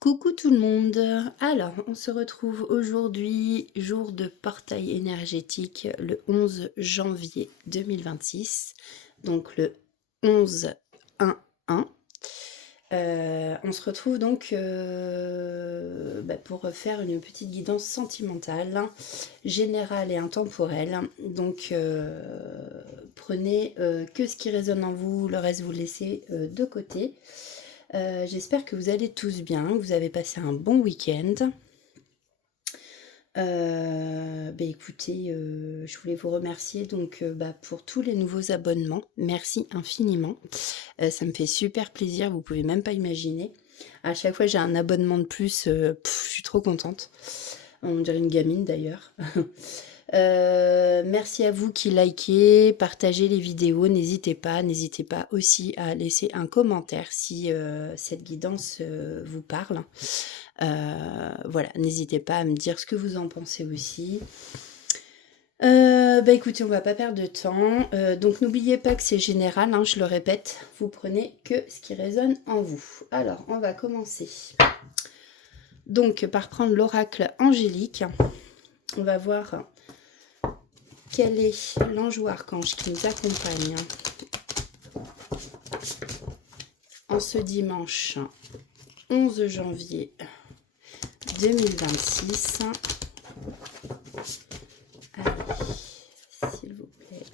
Coucou tout le monde. Alors, on se retrouve aujourd'hui, jour de portail énergétique, le 11 janvier 2026. Donc le 11-1-1. On se retrouve donc pour faire une petite guidance sentimentale, générale et intemporelle. Donc prenez que ce qui résonne en vous, le reste vous le laissez de côté. J'espère que vous allez tous bien, que vous avez passé un bon week-end. Écoutez, je voulais vous remercier donc pour tous les nouveaux abonnements. Merci infiniment. Ça me fait super plaisir, vous pouvez même pas imaginer. À chaque fois j'ai un abonnement de plus, je suis trop contente. On dirait une gamine d'ailleurs. Merci à vous qui likez, partagez les vidéos, n'hésitez pas aussi à laisser un commentaire si cette guidance vous parle. Voilà, n'hésitez pas à me dire ce que vous en pensez aussi. Écoutez, on va pas perdre de temps. Donc n'oubliez pas que c'est général, hein, je le répète, vous prenez que ce qui résonne en vous. Alors, on va commencer. Donc, par prendre l'oracle angélique, on va voir quel est l'ange ou archange qui nous accompagne en ce dimanche 11 janvier 2026. Allez, s'il vous plaît.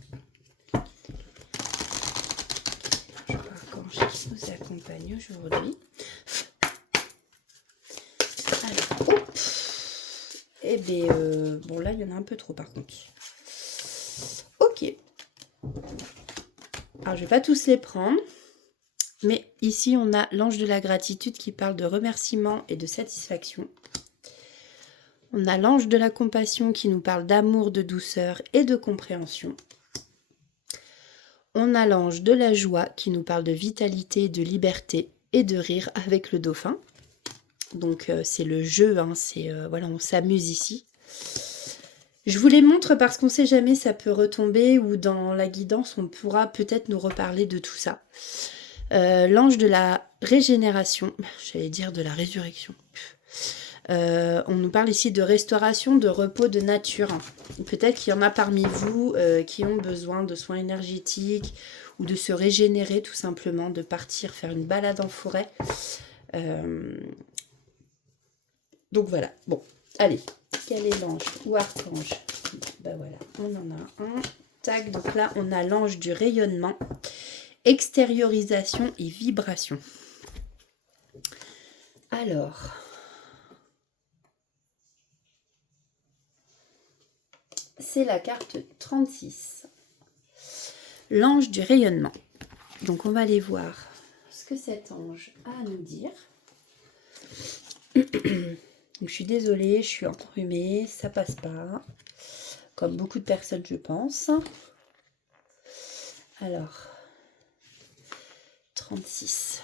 L'ange ou archange qui nous accompagne aujourd'hui. Alors, hop. Eh bien, bon là, il y en a un peu trop par contre. Ok. Alors, je vais pas tous les prendre. Mais ici, on a l'ange de la gratitude qui parle de remerciement et de satisfaction. On a l'ange de la compassion qui nous parle d'amour, de douceur et de compréhension. On a l'ange de la joie qui nous parle de vitalité, de liberté et de rire avec le dauphin. Donc c'est le jeu, hein, voilà, on s'amuse ici. Je vous les montre parce qu'on ne sait jamais, ça peut retomber ou dans la guidance, on pourra peut-être nous reparler de tout ça. L'ange de la régénération, j'allais dire de la résurrection. On nous parle ici de restauration, de repos, de nature. Peut-être qu'il y en a parmi vous qui ont besoin de soins énergétiques ou de se régénérer tout simplement, de partir faire une balade en forêt. Donc voilà, bon, allez, quel est l'ange ou archange? Ben voilà, on en a un. Tac, donc là on a l'ange du rayonnement, extériorisation et vibration. Alors, c'est la carte 36. L'ange du rayonnement. Donc on va aller voir ce que cet ange a à nous dire. Donc, je suis désolée, je suis enrhumée, ça passe pas. Comme beaucoup de personnes, je pense. Alors, 36.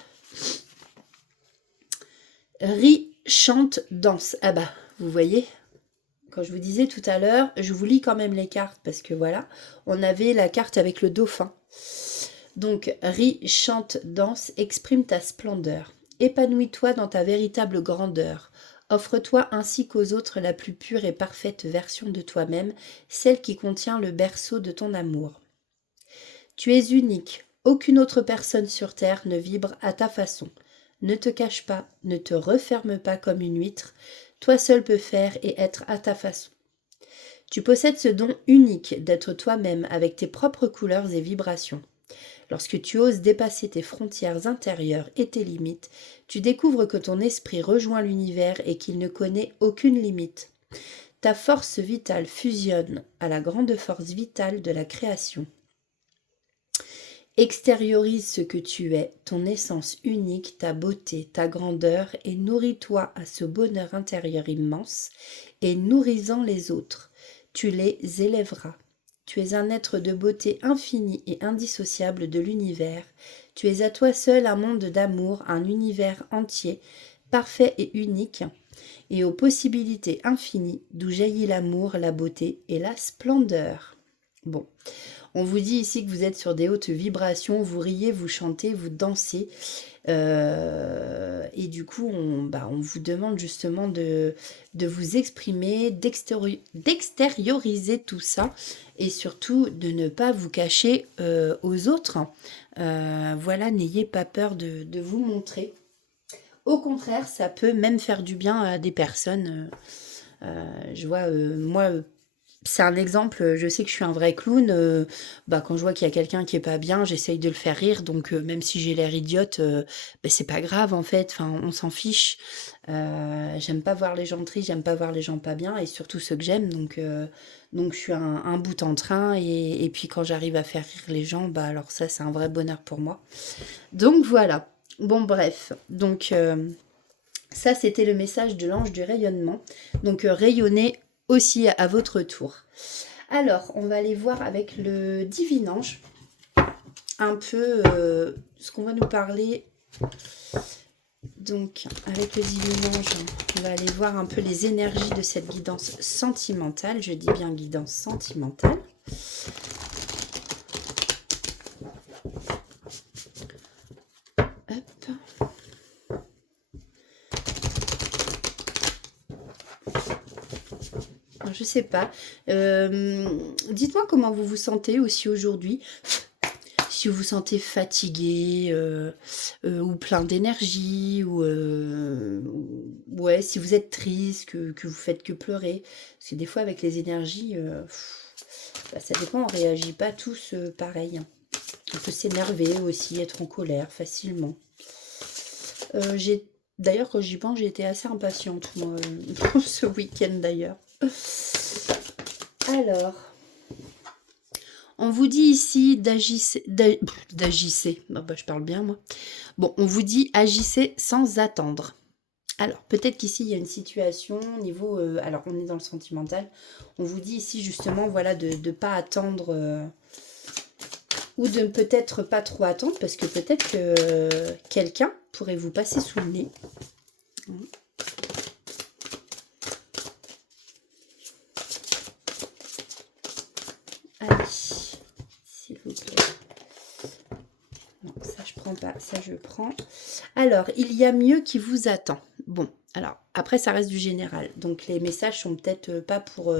Rit, chante, danse. Ah bah, vous voyez, quand je vous disais tout à l'heure, je vous lis quand même les cartes parce que voilà, on avait la carte avec le dauphin. Donc, ris, chante, danse, exprime ta splendeur. Épanouis-toi dans ta véritable grandeur. Offre-toi ainsi qu'aux autres la plus pure et parfaite version de toi-même, celle qui contient le berceau de ton amour. Tu es unique. Aucune autre personne sur terre ne vibre à ta façon. Ne te cache pas, ne te referme pas comme une huître. Toi seul peux faire et être à ta façon. Tu possèdes ce don unique d'être toi-même avec tes propres couleurs et vibrations. Lorsque tu oses dépasser tes frontières intérieures et tes limites, tu découvres que ton esprit rejoint l'univers et qu'il ne connaît aucune limite. Ta force vitale fusionne à la grande force vitale de la création. Extériorise ce que tu es, ton essence unique, ta beauté, ta grandeur, et nourris-toi à ce bonheur intérieur immense, et nourrissant les autres, tu les élèveras. Tu es un être de beauté infinie et indissociable de l'univers. Tu es à toi seul un monde d'amour, un univers entier, parfait et unique, et aux possibilités infinies d'où jaillit l'amour, la beauté et la splendeur. Bon, on vous dit ici que vous êtes sur des hautes vibrations, vous riez, vous chantez, vous dansez. Et Et du coup, on vous demande justement de vous exprimer, d'extérioriser tout ça et surtout de ne pas vous cacher aux autres. Voilà, n'ayez pas peur de vous montrer. Au contraire, ça peut même faire du bien à des personnes. Je vois, moi, c'est un exemple, je sais que je suis un vrai clown. Quand je vois qu'il y a quelqu'un qui est pas bien, j'essaye de le faire rire. Donc, même si j'ai l'air idiote, c'est pas grave en fait. Enfin, on s'en fiche. J'aime pas voir les gens tristes, j'aime pas voir les gens pas bien, et surtout ceux que j'aime. Donc je suis un bout en train. Et puis quand j'arrive à faire rire les gens, alors ça, c'est un vrai bonheur pour moi. Donc voilà. Bon, bref. Donc ça, c'était le message de l'ange du rayonnement. Donc rayonnez aussi à votre tour. Alors, on va aller voir avec le divin ange un peu ce qu'on va nous parler. Donc, avec le divin ange, on va aller voir un peu les énergies de cette guidance sentimentale. Je dis bien guidance sentimentale. Hop. Je sais pas. Dites-moi comment vous vous sentez aussi aujourd'hui. Si vous vous sentez fatigué ou plein d'énergie, ou ouais, si vous êtes triste, que vous faites que pleurer. Parce que des fois, avec les énergies, ça dépend, on réagit pas tous pareil. On peut s'énerver aussi, être en colère facilement. D'ailleurs, quand j'y pense, j'ai été assez impatiente, moi, ce week-end d'ailleurs. Alors, on vous dit ici d'agissez. Je parle bien, moi. Bon, on vous dit agissez sans attendre. Alors, peut-être qu'ici, il y a une situation au niveau... alors, on est dans le sentimental. On vous dit ici, justement, voilà, de ne pas attendre... ou de peut-être pas trop attendre, parce que peut-être que quelqu'un pourrait vous passer sous le nez. Allez, s'il vous plaît. Non, ça je prends pas, ça je prends. Alors, il y a mieux qui vous attend. Bon, alors, après ça reste du général. Donc les messages sont peut-être pas pour...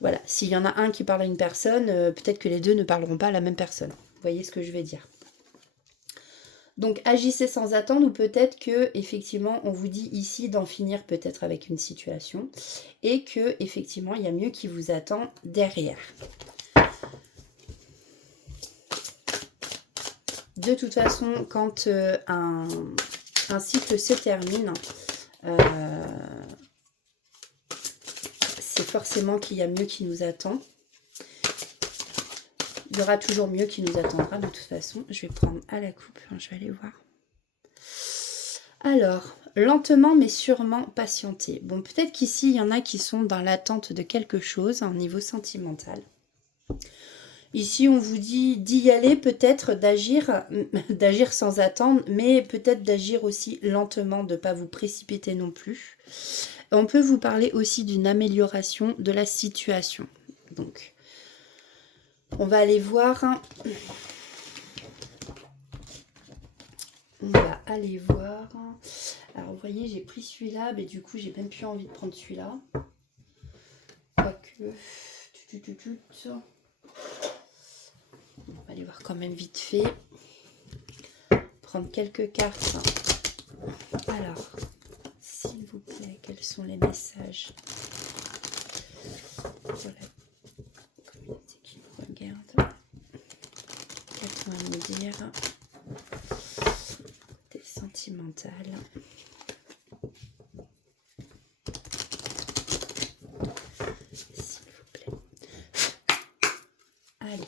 voilà, s'il y en a un qui parle à une personne, peut-être que les deux ne parleront pas à la même personne. Vous voyez ce que je vais dire? Donc agissez sans attendre, ou peut-être que effectivement on vous dit ici d'en finir peut-être avec une situation et que effectivement il y a mieux qui vous attend derrière. De toute façon, quand un cycle se termine, c'est forcément qu'il y a mieux qui nous attend. Il y aura toujours mieux qui nous attendra de toute façon. Je vais prendre à la coupe, je vais aller voir. Alors, lentement mais sûrement patienter. Bon, peut-être qu'ici, il y en a qui sont dans l'attente de quelque chose, au niveau sentimental. Ici, on vous dit d'y aller, peut-être d'agir sans attendre, mais peut-être d'agir aussi lentement, de ne pas vous précipiter non plus. On peut vous parler aussi d'une amélioration de la situation. Donc, on va aller voir. On va aller voir. Alors, vous voyez, j'ai pris celui-là, mais du coup, j'ai même plus envie de prendre celui-là. Quoique. On va aller voir quand même vite fait. Prendre quelques cartes. Alors, s'il vous plaît, quels sont les messages pour la communauté qui nous regarde? Qu'est-ce qu'on va nous dire? Des sentimentales. S'il vous plaît. Allez.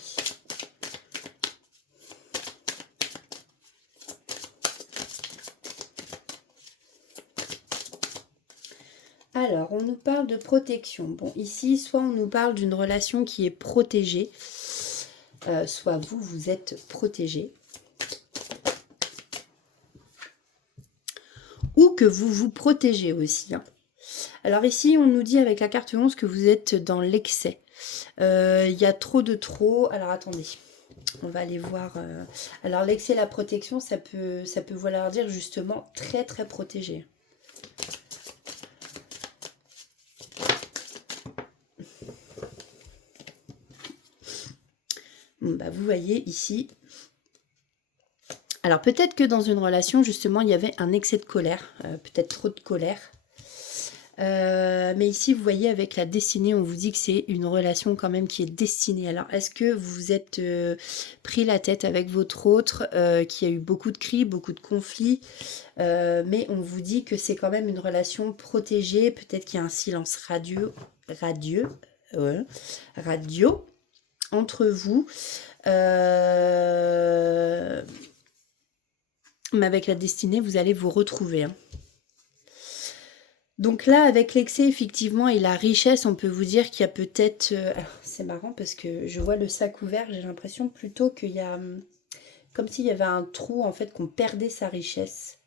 Alors, on nous parle de protection. Bon, ici, soit on nous parle d'une relation qui est protégée, soit vous êtes protégé. Ou que vous vous protégez aussi. Hein. Alors ici, on nous dit avec la carte 11 que vous êtes dans l'excès. Il y a trop de trop. Alors, attendez. On va aller voir. Alors l'excès, la protection, ça peut vouloir dire justement très très protégé. Bon, bah, vous voyez ici. Alors peut-être que dans une relation, justement, il y avait un excès de colère, peut-être trop de colère. Mais ici, vous voyez, avec la destinée, on vous dit que c'est une relation quand même qui est destinée. Alors, est-ce que vous vous êtes pris la tête avec votre autre, qui a eu beaucoup de cris, beaucoup de conflits, mais on vous dit que c'est quand même une relation protégée. Peut-être qu'il y a un silence radieux entre vous. Mais avec la destinée, vous allez vous retrouver. Hein. Donc là, avec l'excès, effectivement, et la richesse, on peut vous dire qu'il y a peut-être... c'est marrant parce que je vois le sac ouvert, j'ai l'impression plutôt qu'il y a... comme s'il y avait un trou, en fait, qu'on perdait sa richesse.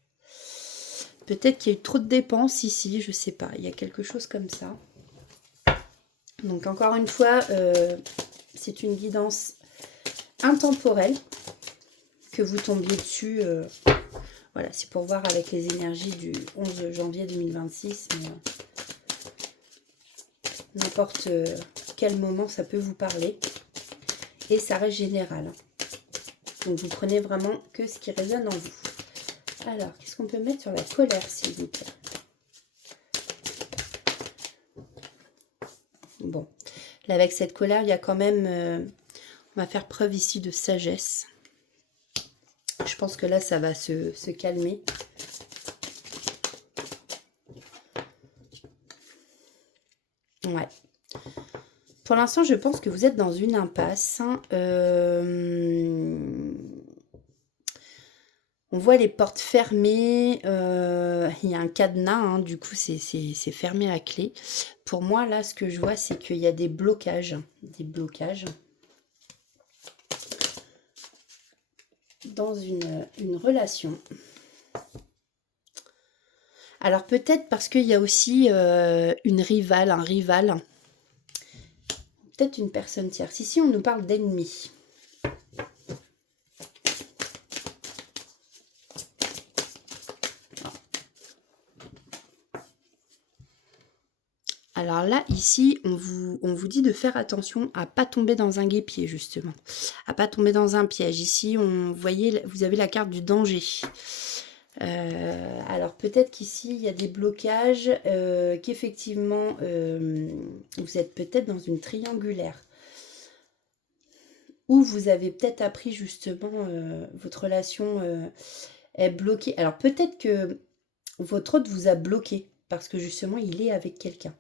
Peut-être qu'il y a eu trop de dépenses ici, je sais pas. Il y a quelque chose comme ça. Donc encore une fois, c'est une guidance intemporelle que vous tombiez dessus... Voilà, c'est pour voir avec les énergies du 11 janvier 2026. N'importe quel moment, ça peut vous parler. Et ça reste général. Donc, vous prenez vraiment que ce qui résonne en vous. Alors, qu'est-ce qu'on peut mettre sur la colère, s'il vous plaît? Bon. Là, avec cette colère, il y a quand même... on va faire preuve ici de sagesse. Je pense que là, ça va se calmer. Ouais. Pour l'instant, je pense que vous êtes dans une impasse. On voit les portes fermées. Il y a un cadenas. Hein, du coup, c'est fermé à clé. Pour moi, là, ce que je vois, c'est qu'il y a des blocages. Des blocages. Dans une relation. Alors peut-être parce qu'il y a aussi une rivale, un rival. Peut-être une personne tierce. Ici, on nous parle d'ennemis. Alors là, ici, on vous dit de faire attention à ne pas tomber dans un guêpier, justement. À ne pas tomber dans un piège. Ici, vous avez la carte du danger. Alors peut-être qu'ici, il y a des blocages, qu'effectivement, vous êtes peut-être dans une triangulaire. Ou vous avez peut-être appris, justement, votre relation est bloquée. Alors peut-être que votre autre vous a bloqué, parce que justement, il est avec quelqu'un.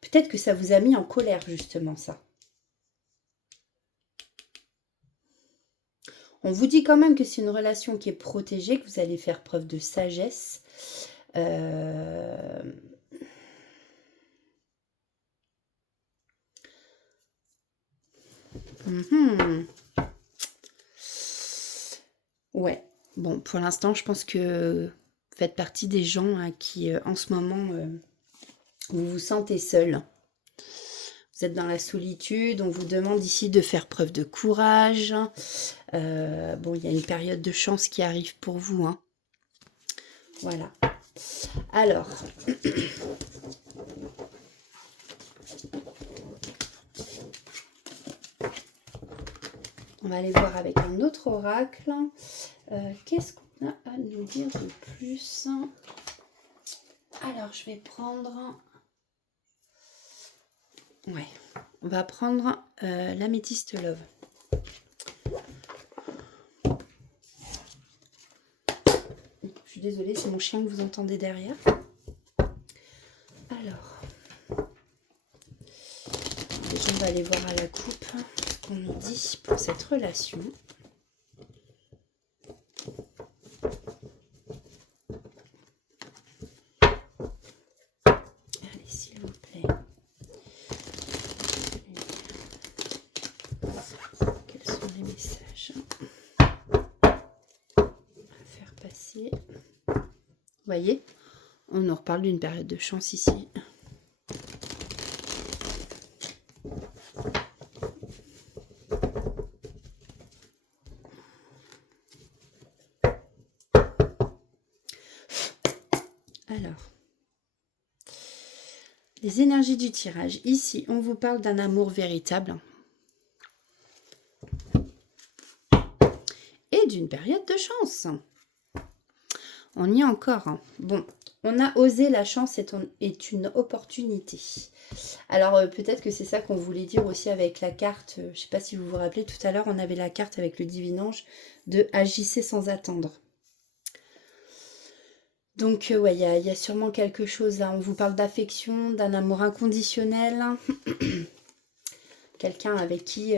Peut-être que ça vous a mis en colère, justement, ça. On vous dit quand même que c'est une relation qui est protégée, que vous allez faire preuve de sagesse. Ouais. Bon, pour l'instant, je pense que vous faites partie des gens hein, qui, en ce moment, vous vous sentez seul. Vous êtes dans la solitude, on vous demande ici de faire preuve de courage. Bon, il y a une période de chance qui arrive pour vous. Hein. Voilà. Alors, on va aller voir avec un autre oracle. Qu'est-ce qu'on a à nous dire de plus? Alors, je vais prendre... Ouais, on va prendre l'améthyste love. Je suis désolée, c'est mon chien que vous entendez derrière. Alors, déjà on va aller voir à la coupe ce qu'on nous dit pour cette relation. Allez, s'il vous plaît. Quels sont les messages à faire passer? Vous voyez, on nous reparle d'une période de chance ici. Alors, les énergies du tirage. Ici, on vous parle d'un amour véritable. Et d'une période de chance. On y est encore. Hein. Bon, on a osé, la chance est une opportunité. Alors, peut-être que c'est ça qu'on voulait dire aussi avec la carte. Je ne sais pas si vous vous rappelez, tout à l'heure, on avait la carte avec le divin ange de agissez sans attendre. Donc, ouais, il y a sûrement quelque chose là. On vous parle d'affection, d'un amour inconditionnel. Quelqu'un avec qui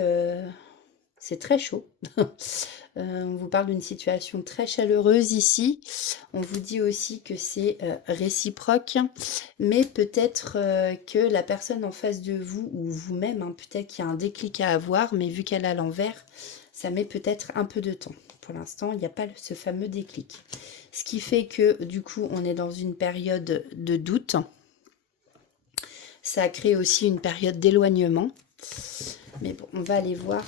c'est très chaud. On vous parle d'une situation très chaleureuse ici. On vous dit aussi que c'est réciproque, mais peut-être que la personne en face de vous, ou vous-même, hein, peut-être qu'il y a un déclic à avoir, mais vu qu'elle a l'envers, ça met peut-être un peu de temps. Pour l'instant, il n'y a pas ce fameux déclic. Ce qui fait que, du coup, on est dans une période de doute. Ça crée aussi une période d'éloignement. Mais bon, on va aller voir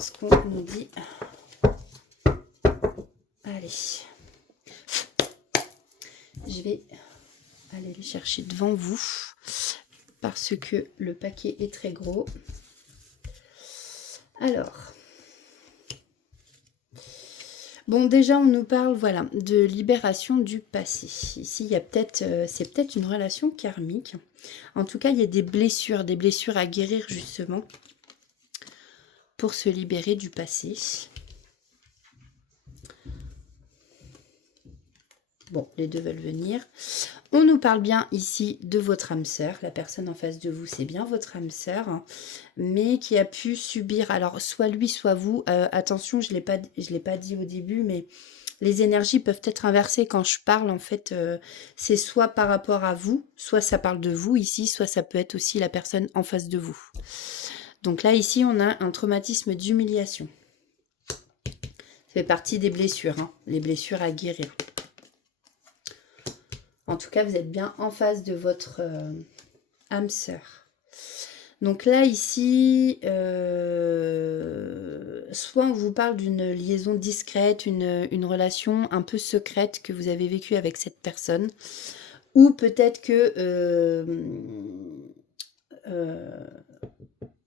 ce qu'on nous dit. Allez. Je vais aller les chercher devant vous parce que le paquet est très gros. Alors. Bon, déjà, on nous parle, voilà, de libération du passé. Ici, il y a peut-être, c'est peut-être une relation karmique. En tout cas, il y a des blessures à guérir, justement, pour se libérer du passé. Bon, les deux veulent venir. On nous parle bien ici de votre âme sœur. La personne en face de vous, c'est bien votre âme sœur, hein, mais qui a pu subir, alors soit lui, soit vous. Attention, je l'ai pas dit au début, mais les énergies peuvent être inversées quand je parle. En fait, c'est soit par rapport à vous, soit ça parle de vous ici, soit ça peut être aussi la personne en face de vous. Donc là, ici, on a un traumatisme d'humiliation. Ça fait partie des blessures, hein, les blessures à guérir. En tout cas, vous êtes bien en face de votre âme sœur. Donc là, ici, soit on vous parle d'une liaison discrète, une relation un peu secrète que vous avez vécue avec cette personne, ou peut-être que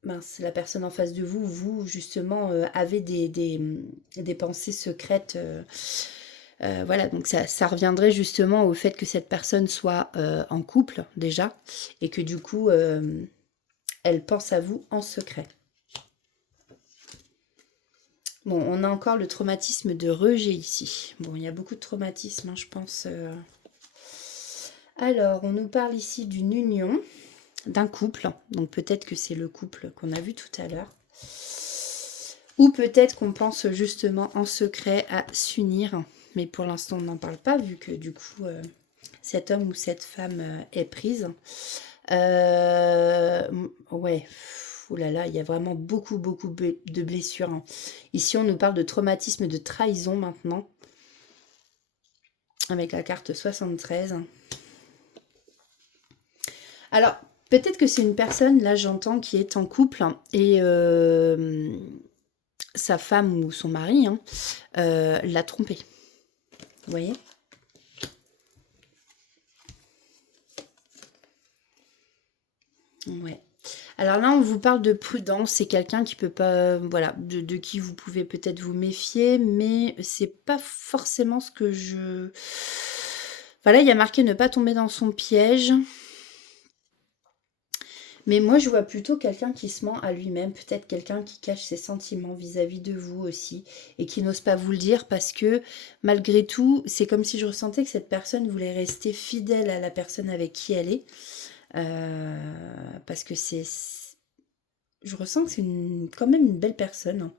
mince, la personne en face de vous, vous justement, avez des pensées secrètes. Voilà, donc ça reviendrait justement au fait que cette personne soit en couple déjà, et que du coup, elle pense à vous en secret. Bon, on a encore le traumatisme de rejet ici. Bon, il y a beaucoup de traumatismes, hein, je pense. Alors, on nous parle ici d'une union, d'un couple. Donc peut-être que c'est le couple qu'on a vu tout à l'heure. Ou peut-être qu'on pense justement en secret à s'unir. Mais pour l'instant, on n'en parle pas, vu que du coup, cet homme ou cette femme est prise. Ouais, oulala, il y a vraiment beaucoup de blessures. Hein. Ici, on nous parle de traumatisme de trahison maintenant. Avec la carte 73. Alors, peut-être que c'est une personne, là j'entends, qui est en couple et sa femme ou son mari l'a trompé. Vous voyez ? Ouais. Alors là, on vous parle de prudence. C'est quelqu'un qui peut pas, voilà, de qui vous pouvez peut-être vous méfier, mais c'est pas forcément ce que je. Voilà, il y a marqué ne pas tomber dans son piège. Mais moi, je vois plutôt quelqu'un qui se ment à lui-même, peut-être quelqu'un qui cache ses sentiments vis-à-vis de vous aussi, et qui n'ose pas vous le dire parce que, malgré tout, c'est comme si je ressentais que cette personne voulait rester fidèle à la personne avec qui elle est, parce que je ressens que c'est quand même une belle personne. Hein.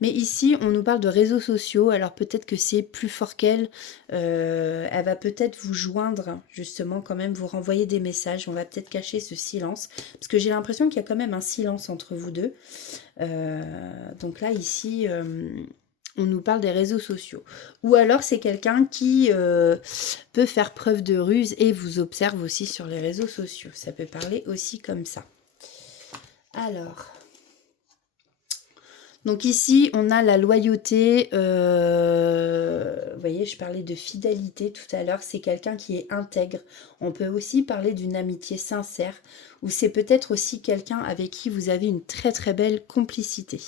Mais ici, on nous parle de réseaux sociaux. Alors peut-être que c'est plus fort qu'elle. Elle va peut-être vous joindre, justement, quand même, vous renvoyer des messages. On va peut-être cacher ce silence. Parce que j'ai l'impression qu'il y a quand même un silence entre vous deux. Donc là, ici, on nous parle des réseaux sociaux. Ou alors, c'est quelqu'un qui peut faire preuve de ruse et vous observe aussi sur les réseaux sociaux. Ça peut parler aussi comme ça. Alors, Donc ici, on a la loyauté. Vous voyez, je parlais de fidélité tout à l'heure. C'est quelqu'un qui est intègre. On peut aussi parler d'une amitié sincère. Ou c'est peut-être aussi quelqu'un avec qui vous avez une très très belle complicité.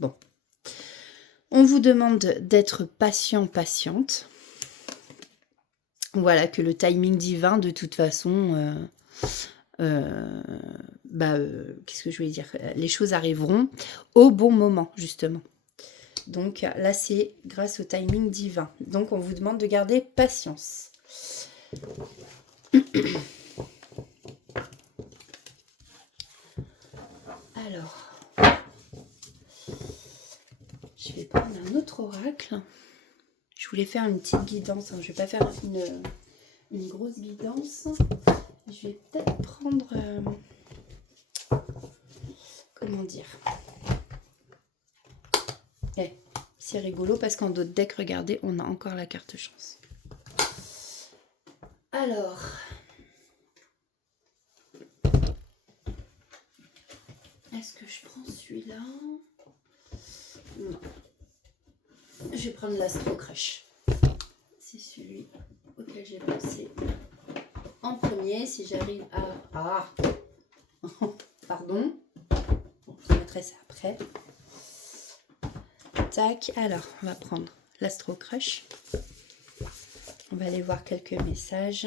Bon. On vous demande d'être patient, patiente. Voilà, que le timing divin, de toute façon... qu'est-ce que je voulais dire? Les choses arriveront au bon moment, justement. Donc là, c'est grâce au timing divin. Donc, on vous demande de garder patience. Alors, je vais prendre un autre oracle. Je voulais faire une petite guidance. Hein. Je ne vais pas faire une grosse guidance. Je vais peut-être prendre... comment dire? C'est rigolo parce qu'en d'autres decks, regardez, on a encore la carte chance. Alors... est-ce que je prends celui-là? Non. Je vais prendre l'Astro Crush. C'est celui auquel j'ai pensé en premier. Si j'arrive à... ah pardon. Bon, je mettrai ça après. Tac. Alors, on va prendre l'Astro Crush. On va aller voir quelques messages.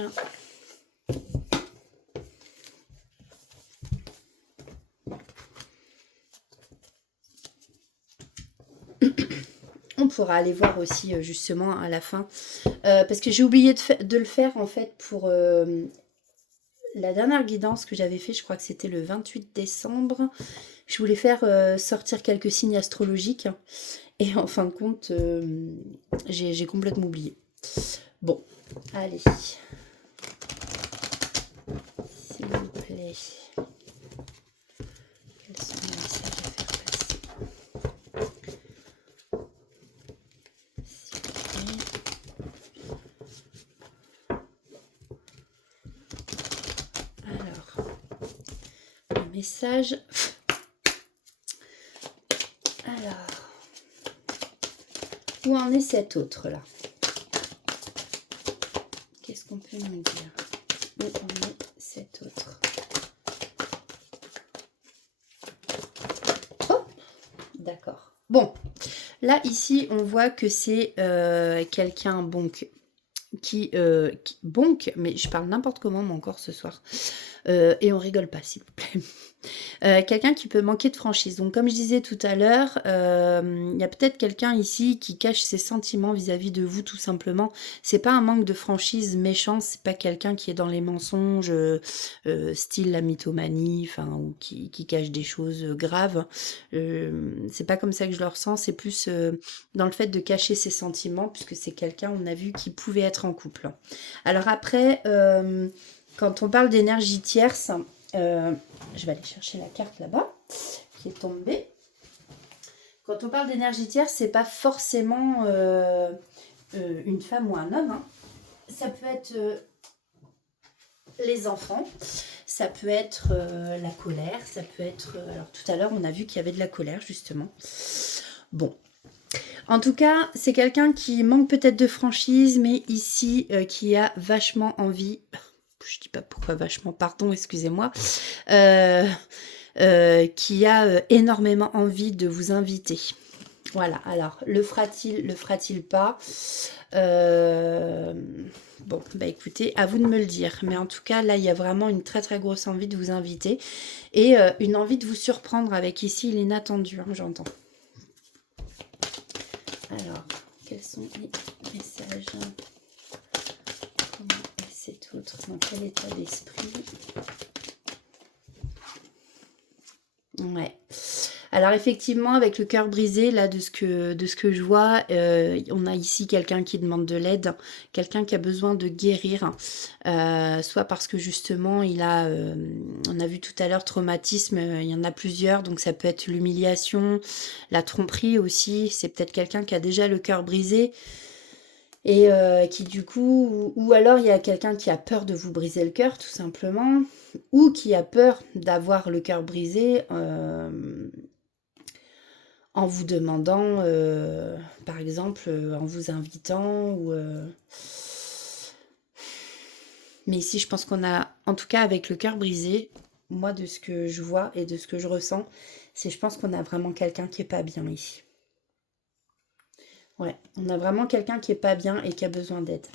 On pourra aller voir aussi justement à la fin. Parce que j'ai oublié de le faire en fait pour la dernière guidance que j'avais fait. Je crois que c'était le 28 décembre. Je voulais faire sortir quelques signes astrologiques. Et en fin de compte, j'ai complètement oublié. Bon, allez. S'il vous plaît. Quels sont les messages à faire passer? Alors, le message. Alors, où en est cet autre là? Qu'est-ce qu'on peut nous dire? Où en est cet autre? Oh, d'accord. Bon, là ici on voit que c'est quelqu'un qui bonk, mais je parle n'importe comment moi encore ce soir. Et on rigole pas s'il vous plaît. Quelqu'un qui peut manquer de franchise. Donc comme je disais tout à l'heure, il y a peut-être quelqu'un ici qui cache ses sentiments vis-à-vis de vous tout simplement. C'est pas un manque de franchise méchant, c'est pas quelqu'un qui est dans les mensonges, style la mythomanie, enfin, ou qui cache des choses graves. C'est pas comme ça que je le ressens, c'est plus dans le fait de cacher ses sentiments, puisque c'est quelqu'un, on a vu, qui pouvait être en couple. Alors après, quand on parle d'énergie tierce, je vais aller chercher la carte là-bas, qui est tombée. Quand on parle d'énergie tierce, c'est pas forcément une femme ou un homme. Hein. Ça peut être les enfants, ça peut être la colère, ça peut être... alors tout à l'heure, on a vu qu'il y avait de la colère, justement. Bon. En tout cas, c'est quelqu'un qui manque peut-être de franchise, mais ici, qui a vachement envie... je dis pas pourquoi vachement, pardon, excusez-moi, qui a énormément envie de vous inviter. Voilà, alors, le fera-t-il pas? Bon, bah écoutez, à vous de me le dire. Mais en tout cas, là, il y a vraiment une très très grosse envie de vous inviter. Et une envie de vous surprendre avec ici l'inattendu, hein, j'entends. Alors, quels sont les messages? Comment est cet autre? Dans quel état d'esprit? Ouais. Alors effectivement, avec le cœur brisé, là, de ce que je vois, on a ici quelqu'un qui demande de l'aide, quelqu'un qui a besoin de guérir, soit parce que justement, il a, on a vu tout à l'heure, traumatisme, il y en a plusieurs, donc ça peut être l'humiliation, la tromperie aussi, c'est peut-être quelqu'un qui a déjà le cœur brisé, et qui du coup, ou alors il y a quelqu'un qui a peur de vous briser le cœur, tout simplement. ou qui a peur d'avoir le cœur brisé en vous demandant, par exemple, en vous invitant ou... Mais ici, je pense qu'on a, en tout cas avec le cœur brisé, moi de ce que je vois et de ce que je ressens, c'est je pense qu'on a vraiment quelqu'un qui est pas bien ici. Ouais, on a vraiment quelqu'un qui est pas bien et qui a besoin d'aide.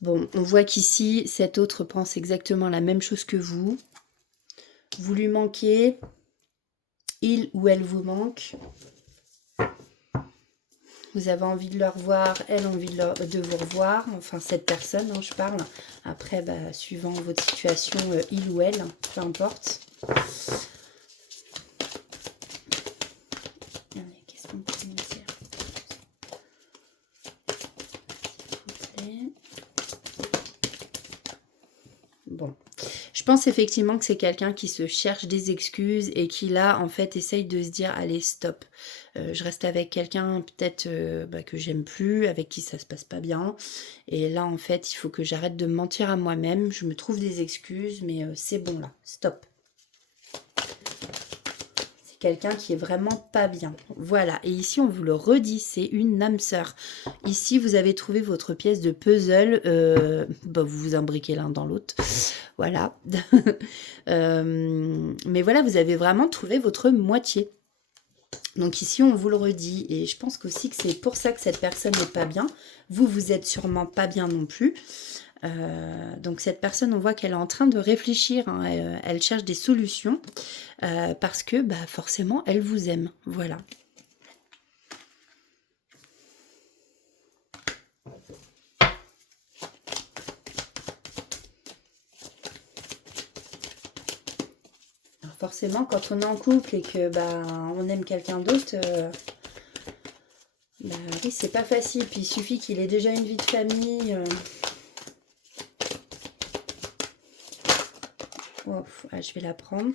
Bon, on voit qu'ici, cet autre pense exactement la même chose que vous. Vous lui manquez, il ou elle vous manque. Vous avez envie de le revoir, elle a envie de vous revoir. Enfin, cette personne, hein, je parle. Après, bah, suivant votre situation, il ou elle, peu importe. Qu'est-ce qu'on peut me dire, s'il vous plaît? Bon. Je pense effectivement que c'est quelqu'un qui se cherche des excuses et qui là en fait essaye de se dire allez stop, je reste avec quelqu'un peut-être que j'aime plus, avec qui ça se passe pas bien et là en fait il faut que j'arrête de me mentir à moi-même, je me trouve des excuses mais c'est bon là, stop. C'est quelqu'un qui est vraiment pas bien. Voilà, et ici on vous le redit, c'est une âme sœur. Ici vous avez trouvé votre pièce de puzzle, vous vous imbriquez l'un dans l'autre. Voilà. Mais voilà, vous avez vraiment trouvé votre moitié. Donc ici, on vous le redit. Et je pense aussi que c'est pour ça que cette personne n'est pas bien. Vous, vous êtes sûrement pas bien non plus. Donc cette personne, on voit qu'elle est en train de réfléchir. Hein. Elle cherche des solutions. Parce que forcément, elle vous aime. Voilà. Forcément, quand on est en couple et que on aime quelqu'un d'autre, oui, c'est pas facile. Puis il suffit qu'il ait déjà une vie de famille. Je vais la prendre.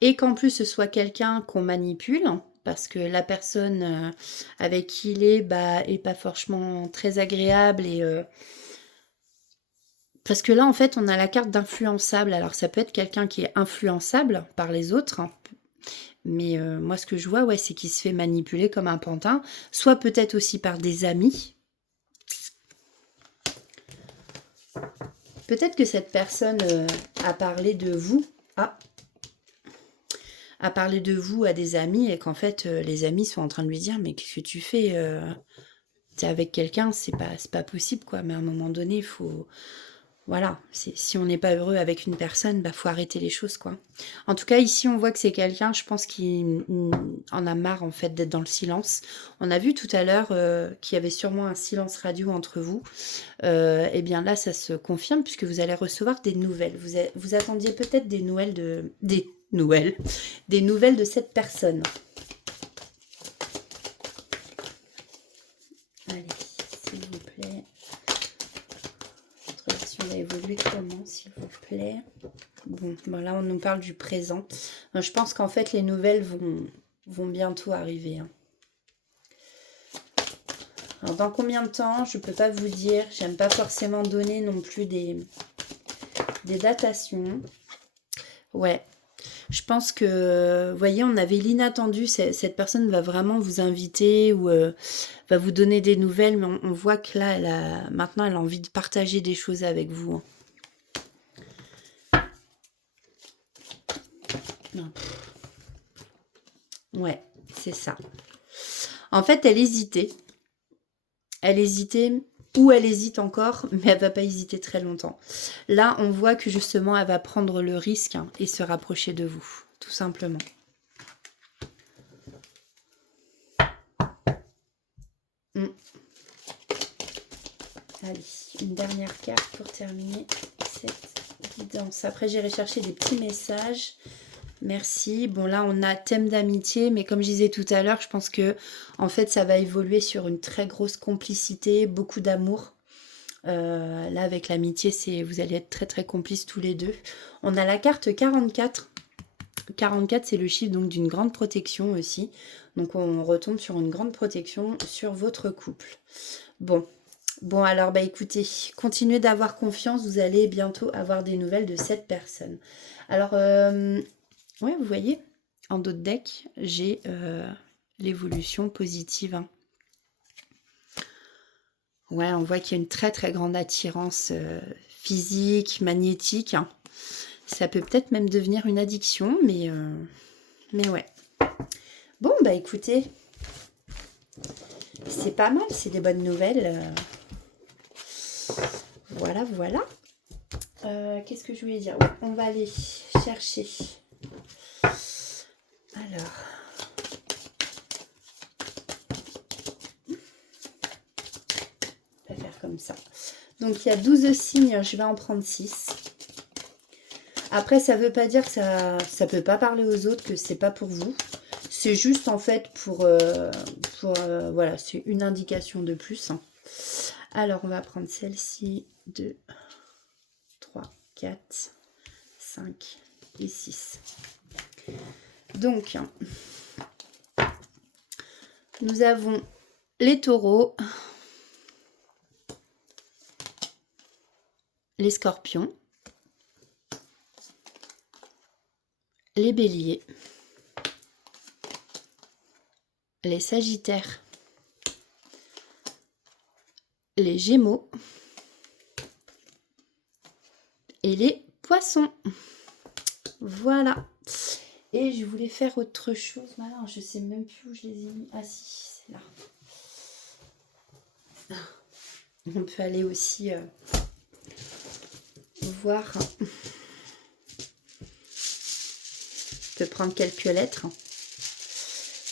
Et qu'en plus, ce soit quelqu'un qu'on manipule. Parce que la personne avec qui il est pas franchement très agréable. Parce que là, en fait, on a la carte d'influençable. Alors, ça peut être quelqu'un qui est influençable par les autres. Mais moi, ce que je vois, ouais, c'est qu'il se fait manipuler comme un pantin. Soit peut-être aussi par des amis. Peut-être que cette personne a parlé de vous. A parlé de vous à des amis et qu'en fait, les amis sont en train de lui dire « Mais qu'est-ce que tu fais t'es avec quelqu'un, c'est pas possible, quoi. » Mais à un moment donné, il faut... Voilà, si on n'est pas heureux avec une personne, faut arrêter les choses, quoi. En tout cas, ici, on voit que c'est quelqu'un, je pense, qui en a marre, en fait, d'être dans le silence. On a vu tout à l'heure qu'il y avait sûrement un silence radio entre vous. Et bien là, ça se confirme, puisque vous allez recevoir des nouvelles. Vous attendiez peut-être des nouvelles des nouvelles de cette personne. Allez, s'il vous plaît. Va évoluer comment, s'il vous plaît? Bon, là, on nous parle du présent. Je pense qu'en fait, les nouvelles vont bientôt arriver. Hein. Alors, dans combien de temps? Je ne peux pas vous dire. J'aime pas forcément donner non plus des datations. Ouais. Je pense que, vous voyez, on avait l'inattendu. Cette personne va vraiment vous inviter ou va vous donner des nouvelles. Mais on voit que là, maintenant, elle a envie de partager des choses avec vous. Non. Ouais, c'est ça. En fait, elle hésitait. Elle hésitait ou elle hésite encore, mais elle va pas hésiter très longtemps. Là, on voit que justement, elle va prendre le risque et se rapprocher de vous, tout simplement. Allez, une dernière carte pour terminer cette guidance. Après, j'irai chercher des petits messages. Merci. Bon, là, on a thème d'amitié, mais comme je disais tout à l'heure, je pense que en fait, ça va évoluer sur une très grosse complicité, beaucoup d'amour. Là, avec l'amitié, vous allez être très, très complices tous les deux. On a la carte 44. 44, c'est le chiffre donc d'une grande protection aussi. Donc on retombe sur une grande protection sur votre couple. Bon, alors bah écoutez, continuez d'avoir confiance, vous allez bientôt avoir des nouvelles de cette personne. Alors, ouais, vous voyez, en d'autres decks, j'ai l'évolution positive. Hein. Ouais, on voit qu'il y a une très très grande attirance physique, magnétique. Hein. Ça peut peut-être même devenir une addiction, mais ouais. Bon, bah écoutez, c'est pas mal, c'est des bonnes nouvelles. Voilà, voilà. Qu'est-ce que je voulais dire? On va aller chercher. Alors. On va faire comme ça. Donc il y a 12 signes, je vais en prendre 6. Après, ça veut pas dire que ça peut pas parler aux autres, que c'est pas pour vous. C'est juste en fait pour voilà, c'est une indication de plus. Hein. Alors, on va prendre celle-ci, 2, 3, 4, 5 et 6. Donc, nous avons les taureaux, les scorpions, les béliers, les sagittaires, les gémeaux et les poissons. Voilà. Et je voulais faire autre chose. Maintenant, je sais même plus où je les ai mis. Ah si, c'est là. On peut aller aussi voir. Je peux prendre quelques lettres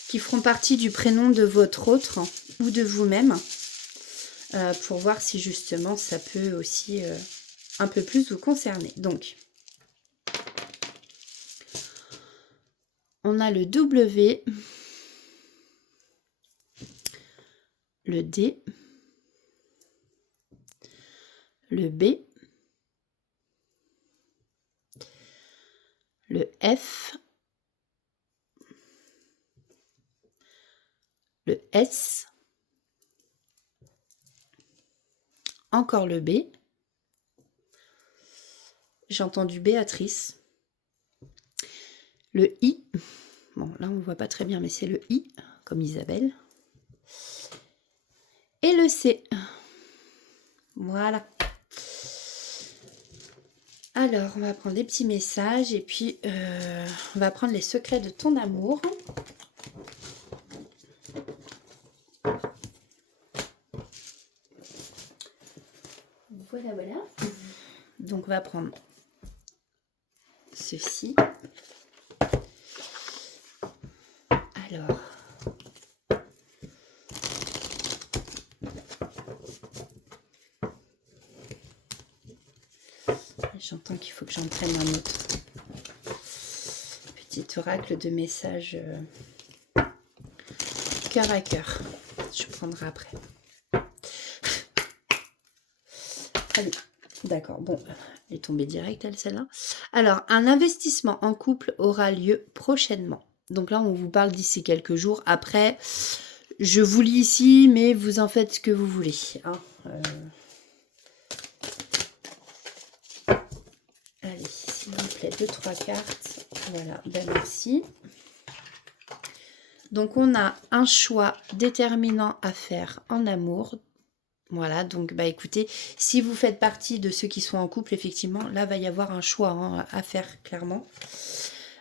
qui feront partie du prénom de votre autre ou de vous-même pour voir si justement ça peut aussi un peu plus vous concerner. Donc, on a le W, le D, le B, le F, le S, encore le B. J'ai entendu Béatrice. Le I. Bon, là, on ne voit pas très bien, mais c'est le I, comme Isabelle. Et le C. Voilà. Alors, on va prendre des petits messages et puis on va prendre les secrets de ton amour. Voilà, voilà. Donc, on va prendre ceci. Alors, j'entends qu'il faut que j'en prenne un autre. Petit oracle de messages cœur à cœur. Je prendrai après. Allez, d'accord. Bon, elle est tombée direct, elle, celle-là. Alors, un investissement en couple aura lieu prochainement. Donc là, on vous parle d'ici quelques jours. Après, je vous lis ici, mais vous en faites ce que vous voulez. Hein. Allez, s'il vous plaît, 2-3 cartes. Voilà, ben merci. Donc, on a un choix déterminant à faire en amour. Voilà, donc bah écoutez, si vous faites partie de ceux qui sont en couple, effectivement, là, va y avoir un choix à faire, clairement.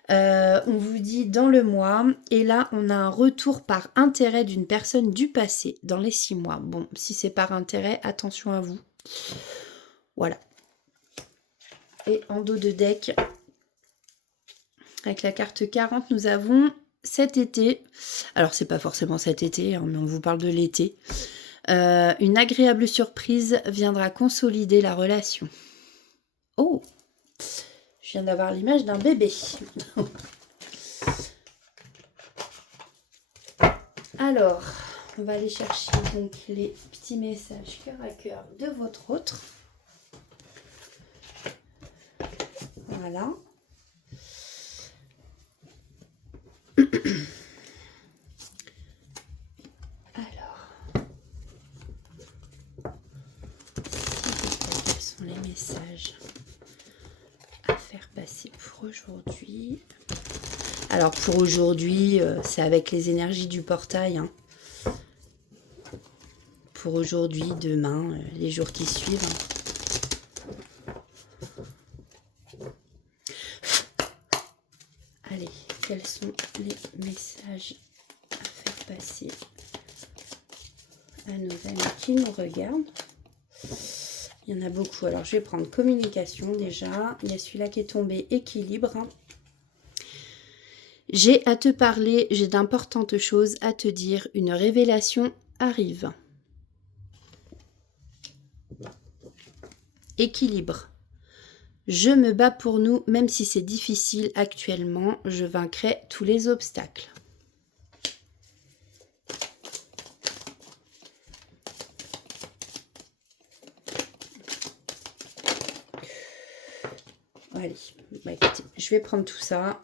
On vous dit dans le mois, et là, on a un retour par intérêt d'une personne du passé dans les 6 mois. Bon, si c'est par intérêt, attention à vous. Voilà. Et en dos de deck, avec la carte 40, nous avons cet été. Alors, c'est pas forcément cet été, hein, mais on vous parle de l'été. Une agréable surprise viendra consolider la relation. Oh! Je viens d'avoir l'image d'un bébé. Alors, on va aller chercher donc les petits messages cœur à cœur de votre autre. Voilà. Alors, quels sont les messages à faire passer pour aujourd'hui? Alors pour aujourd'hui, c'est avec les énergies du portail. Hein. Pour aujourd'hui, demain, les jours qui suivent. Allez, quels sont les messages à faire passer à nos amis qui nous regardent? Il y en a beaucoup. Alors je vais prendre communication déjà. Il y a celui-là qui est tombé, équilibre. J'ai à te parler, j'ai d'importantes choses à te dire. Une révélation arrive. Équilibre. Je me bats pour nous, même si c'est difficile actuellement. Je vaincrai tous les obstacles. Allez, bah écoutez, je vais prendre tout ça.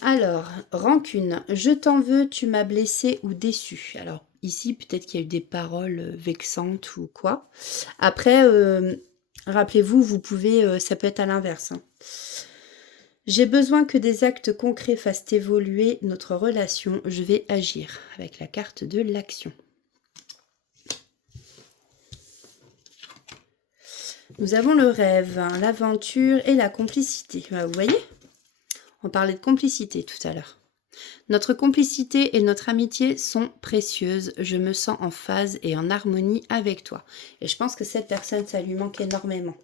Alors, rancune, je t'en veux, tu m'as blessé ou déçu. Alors, ici, peut-être qu'il y a eu des paroles vexantes ou quoi. Après, rappelez-vous, vous pouvez, ça peut être à l'inverse. Hein. J'ai besoin que des actes concrets fassent évoluer notre relation. Je vais agir avec la carte de l'action. Nous avons le rêve, hein, l'aventure et la complicité. Vous voyez ? On parlait de complicité tout à l'heure. Notre complicité et notre amitié sont précieuses. Je me sens en phase et en harmonie avec toi. Et je pense que cette personne, ça lui manque énormément.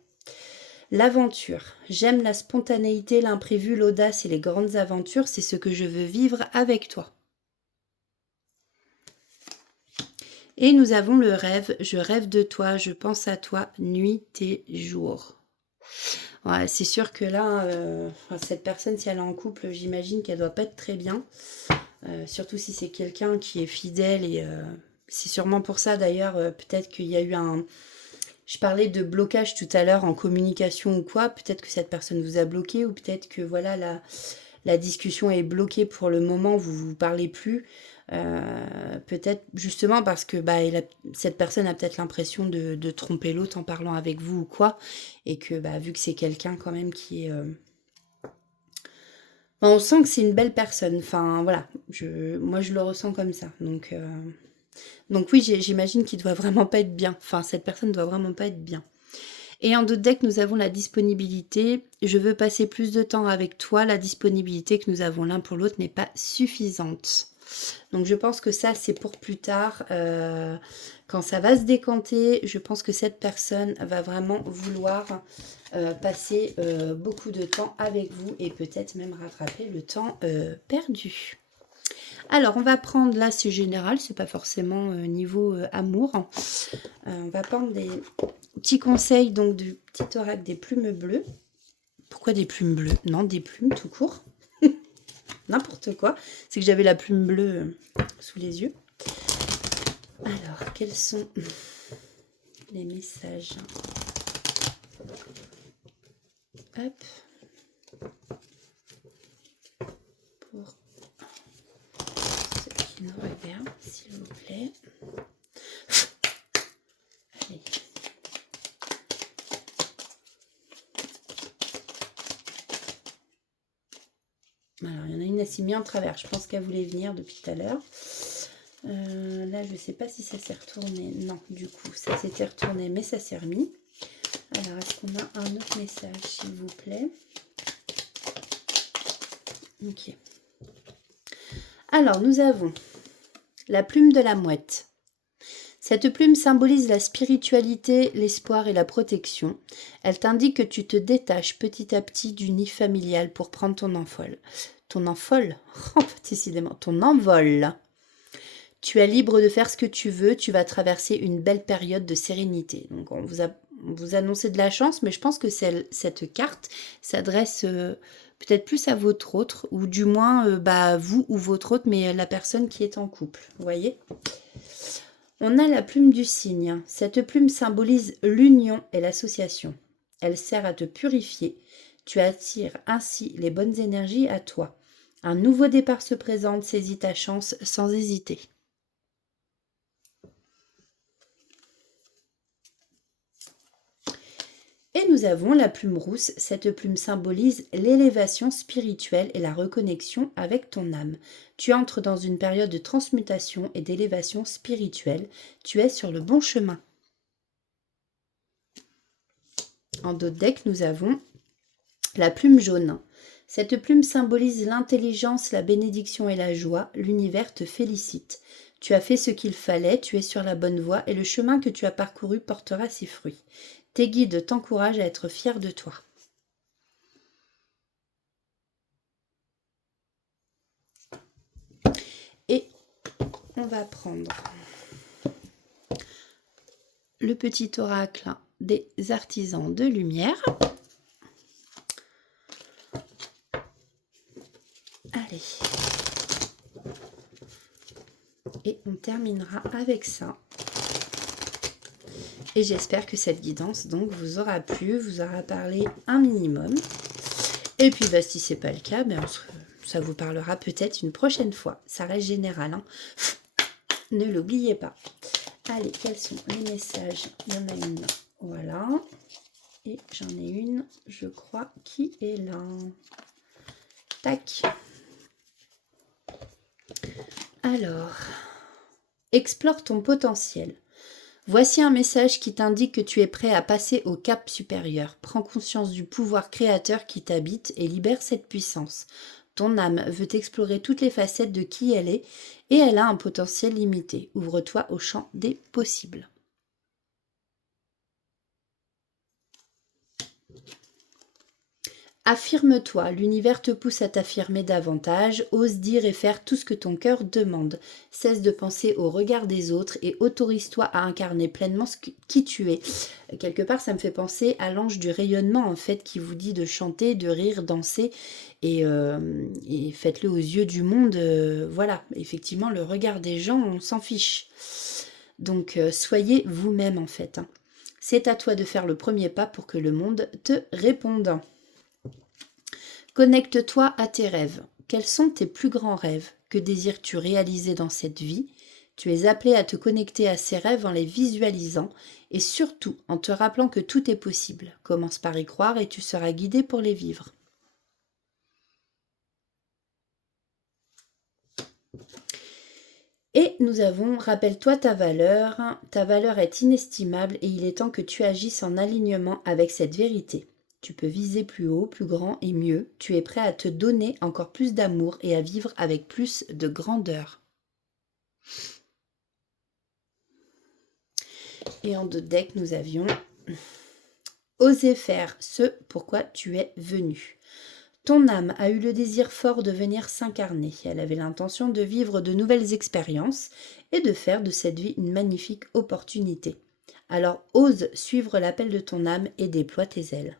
L'aventure. J'aime la spontanéité, l'imprévu, l'audace et les grandes aventures. C'est ce que je veux vivre avec toi. Et nous avons le rêve. Je rêve de toi, je pense à toi nuit et jour. Ouais, c'est sûr que là, cette personne, si elle est en couple, j'imagine qu'elle doit pas être très bien. Surtout si c'est quelqu'un qui est fidèle. Et c'est sûrement pour ça, d'ailleurs, peut-être qu'il y a eu un... Je parlais de blocage tout à l'heure en communication ou quoi. Peut-être que cette personne vous a bloqué ou peut-être que voilà, la discussion est bloquée pour le moment, vous ne vous parlez plus. Peut-être justement parce que cette personne a peut-être l'impression de tromper l'autre en parlant avec vous ou quoi, et que vu que c'est quelqu'un quand même qui est... on sent que c'est une belle personne, enfin voilà, moi je le ressens comme ça, donc oui, j'imagine qu'il doit vraiment pas être bien, enfin cette personne doit vraiment pas être bien. Et en d'autres decks, nous avons la disponibilité. Je veux passer plus de temps avec toi. La disponibilité que nous avons l'un pour l'autre n'est pas suffisante. Donc je pense que ça, c'est pour plus tard. Quand ça va se décanter, je pense que cette personne va vraiment vouloir passer beaucoup de temps avec vous et peut-être même rattraper le temps perdu. Alors, on va prendre, là, c'est général, c'est pas forcément niveau amour. On va prendre des petits conseils, donc, du petit oracle des plumes bleues. Pourquoi des plumes bleues? Non, des plumes tout court. N'importe quoi. C'est que j'avais la plume bleue sous les yeux. Alors, quels sont les messages? Hop. Pour ceux qui nous regardent, s'il vous plaît. Allez. Alors, il y en a une assez mis en travers. Je pense qu'elle voulait venir depuis tout à l'heure. Là, je ne sais pas si ça s'est retourné. Non, du coup, ça s'était retourné, mais ça s'est remis. Alors, est-ce qu'on a un autre message, s'il vous plaît? Ok. Alors, nous avons la plume de la mouette. Cette plume symbolise la spiritualité, l'espoir et la protection. Elle t'indique que tu te détaches petit à petit du nid familial pour prendre ton envol. Ton envol? Oh, décidément, ton envol. Tu es libre de faire ce que tu veux, tu vas traverser une belle période de sérénité. Donc on vous annonce de la chance, mais je pense que cette carte s'adresse peut-être plus à votre autre, ou du moins vous ou votre autre, mais la personne qui est en couple, vous voyez? On a la plume du cygne. Cette plume symbolise l'union et l'association. Elle sert à te purifier. Tu attires ainsi les bonnes énergies à toi. Un nouveau départ se présente, saisis ta chance sans hésiter. Et nous avons la plume rousse. Cette plume symbolise l'élévation spirituelle et la reconnexion avec ton âme. Tu entres dans une période de transmutation et d'élévation spirituelle. Tu es sur le bon chemin. En dos de deck, nous avons la plume jaune. Cette plume symbolise l'intelligence, la bénédiction et la joie. L'univers te félicite. Tu as fait ce qu'il fallait, tu es sur la bonne voie et le chemin que tu as parcouru portera ses fruits. Tes guides t'encouragent à être fier de toi. Et on va prendre le petit oracle des artisans de lumière. Allez. Et on terminera avec ça. Et j'espère que cette guidance donc vous aura plu, vous aura parlé un minimum. Et puis bah, si ce n'est pas le cas, ben, ça vous parlera peut-être une prochaine fois. Ça reste général, hein. Ne l'oubliez pas. Allez, quels sont les messages? Il y en a une, voilà. Et j'en ai une, je crois, qui est là. Tac. Alors, explore ton potentiel. Voici un message qui t'indique que tu es prêt à passer au cap supérieur. Prends conscience du pouvoir créateur qui t'habite et libère cette puissance. Ton âme veut explorer toutes les facettes de qui elle est et elle a un potentiel limité. Ouvre-toi au champ des possibles. Affirme-toi, l'univers te pousse à t'affirmer davantage, ose dire et faire tout ce que ton cœur demande. Cesse de penser au regard des autres et autorise-toi à incarner pleinement qui tu es. Quelque part, ça me fait penser à l'ange du rayonnement, en fait, qui vous dit de chanter, de rire, danser, et faites-le aux yeux du monde. Voilà, effectivement, le regard des gens, on s'en fiche. Donc, soyez vous-même, en fait. Hein. C'est à toi de faire le premier pas pour que le monde te réponde. Connecte-toi à tes rêves. Quels sont tes plus grands rêves? Que désires-tu réaliser dans cette vie? Tu es appelé à te connecter à ces rêves en les visualisant et surtout en te rappelant que tout est possible. Commence par y croire et tu seras guidé pour les vivre. Et nous avons, rappelle-toi ta valeur. Ta valeur est inestimable et il est temps que tu agisses en alignement avec cette vérité. Tu peux viser plus haut, plus grand et mieux. Tu es prêt à te donner encore plus d'amour et à vivre avec plus de grandeur. Et en deux decks, nous avions oser faire ce pourquoi tu es venu. Ton âme a eu le désir fort de venir s'incarner. Elle avait l'intention de vivre de nouvelles expériences et de faire de cette vie une magnifique opportunité. Alors ose suivre l'appel de ton âme et déploie tes ailes.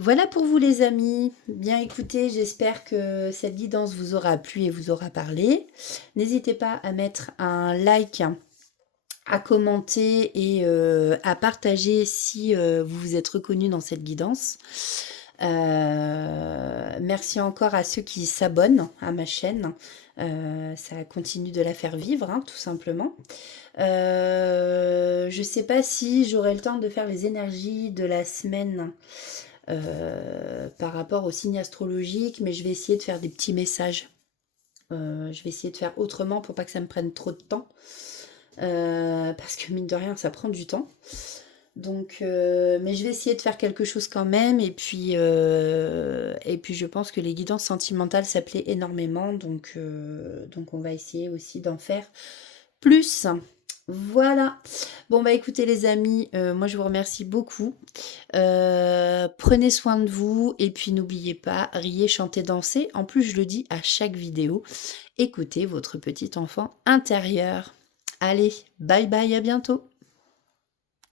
Voilà pour vous les amis. Bien écoutez, j'espère que cette guidance vous aura plu et vous aura parlé. N'hésitez pas à mettre un like, à commenter et à partager si vous vous êtes reconnu dans cette guidance. Merci encore à ceux qui s'abonnent à ma chaîne. Ça continue de la faire vivre, hein, tout simplement. Je ne sais pas si j'aurai le temps de faire les énergies de la semaine par rapport au signe astrologique, mais je vais essayer de faire des petits messages. Je vais essayer de faire autrement pour pas que ça me prenne trop de temps. Parce que mine de rien, ça prend du temps. Donc, mais je vais essayer de faire quelque chose quand même. Et puis je pense que les guidances sentimentales, ça plaît énormément. Donc on va essayer aussi d'en faire plus. Voilà. Bon, bah écoutez les amis, moi je vous remercie beaucoup. Prenez soin de vous et puis n'oubliez pas, riez, chantez, dansez. En plus, je le dis à chaque vidéo, écoutez votre petit enfant intérieur. Allez, bye bye, à bientôt.